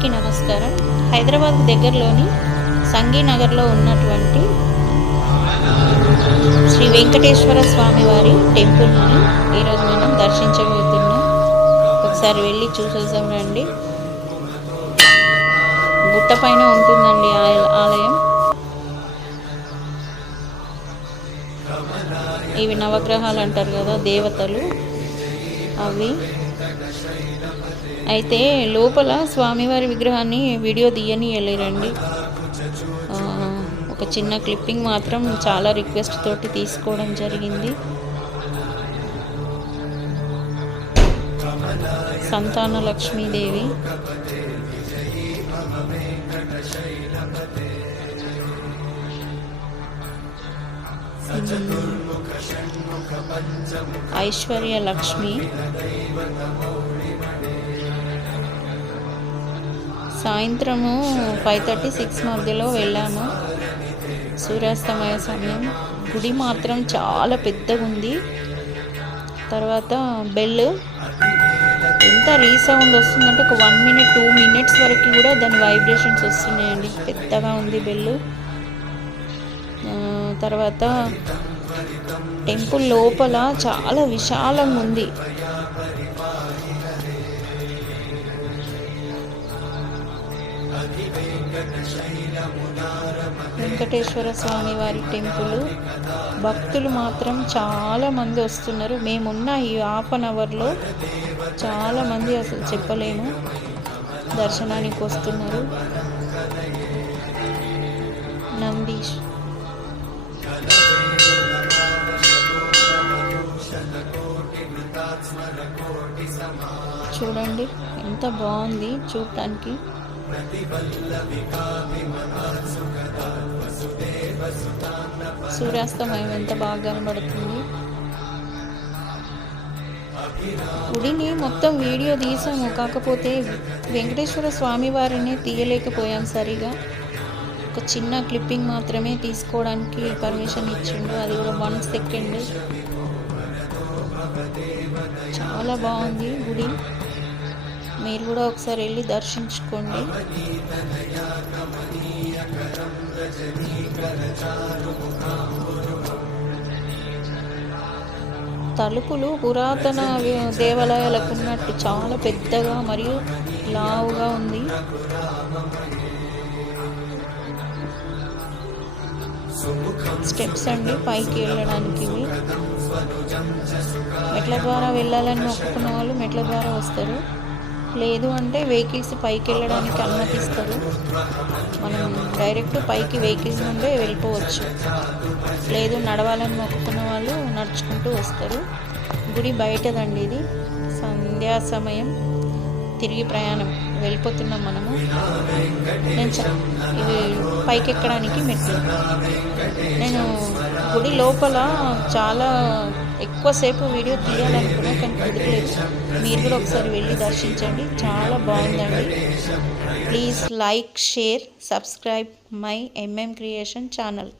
అందరికీ నమస్కారం. హైదరాబాద్ దగ్గరలోని సంగీనగర్లో ఉన్నటువంటి శ్రీ వెంకటేశ్వర స్వామి వారి టెంపుల్ని ఈరోజు మనం దర్శించబోతున్నాం. ఒకసారి వెళ్ళి చూసేద్దాం రండి. గుట్ట పైన ఉంటుందండి ఆలయం. ఇవి నవగ్రహాలు అంటారు కదా, దేవతలు అవి. అయితే లోపల స్వామివారి విగ్రహాన్ని వీడియో తీయనియలేరండి. ఒక చిన్న క్లిప్పింగ్ మాత్రం చాలా రిక్వెస్ట్ తోటి తీసుకోవడం జరిగింది. సంతాన లక్ష్మీదేవి, ఐశ్వర్య లక్ష్మి, సాయంత్రము 5:30-6 మధ్యలో వెళ్ళాము. సూర్యాస్తమయ సమయం. గుడి మాత్రం చాలా పెద్దగా ఉంది. తర్వాత బెల్ ఎంత రీసౌండ్ వస్తుందంటే ఒక 1 minute 2 minutes వరకు కూడా దాని వైబ్రేషన్స్ వస్తున్నాయండి. పెద్దగా ఉంది బెల్. తర్వాత టెంపుల్ లోపల చాలా విశాలంగా ఉంది. వెంకటేశ్వర స్వామి వారి టెంపుల్. భక్తులు మాత్రం చాలా మంది వస్తున్నారు. మేమున్న ఈ ½ an hourలో చాలా మంది అసలు చెప్పలేము దర్శనానికి వస్తున్నారు. నందీష్ చూడండి ఎంత బాగుంది చూడటానికి. సూర్యాస్తమయం ఎంత బాగా కనబడుతుంది. గుడిని మొత్తం వీడియో తీసాము, కాకపోతే వెంకటేశ్వర స్వామి వారిని తీయలేకపోయాం సరిగా. ఒక చిన్న క్లిప్పింగ్ మాత్రమే తీసుకోవడానికి పర్మిషన్ ఇచ్చిండు, అది కూడా 1 second. చాలా బాగుంది గుడి. మీరు కూడా ఒకసారి వెళ్ళి దర్శించుకోండి. తలుపులు పురాతన దేవాలయాలకు ఉన్నట్టు చాలా పెద్దగా మరియు లావుగా ఉంది. స్టెప్స్ అండి పైకి వెళ్ళడానికి. ఇవి మెట్ల ద్వారా వెళ్ళాలని మొక్కుకున్న వాళ్ళు మెట్ల ద్వారా వస్తారు. లేదు అంటే వెహికల్స్ పైకి వెళ్ళడానికి అనుమతిస్తారు. మనం డైరెక్ట్ పైకి వెహికల్స్ నుండే వెళ్ళిపోవచ్చు. లేదు నడవాలని మొక్కుకున్న వాళ్ళు నడుచుకుంటూ వస్తారు. గుడి బయటదండి ఇది. సంధ్యా సమయం, తిరిగి ప్రయాణం వెళ్ళిపోతున్నాం మనము. ఇవి పైకి ఎక్కడానికి మెట్లు. నేను గుడి లోపల చాలా ఎక్కువసేపు వీడియో తీయాలనుకున్నా, కానీ కుదరలేదు. మీరు కూడా ఒకసారి వెళ్ళి దర్శించండి, చాలా బాగుందండి. Please like, share, subscribe my MM creation channel.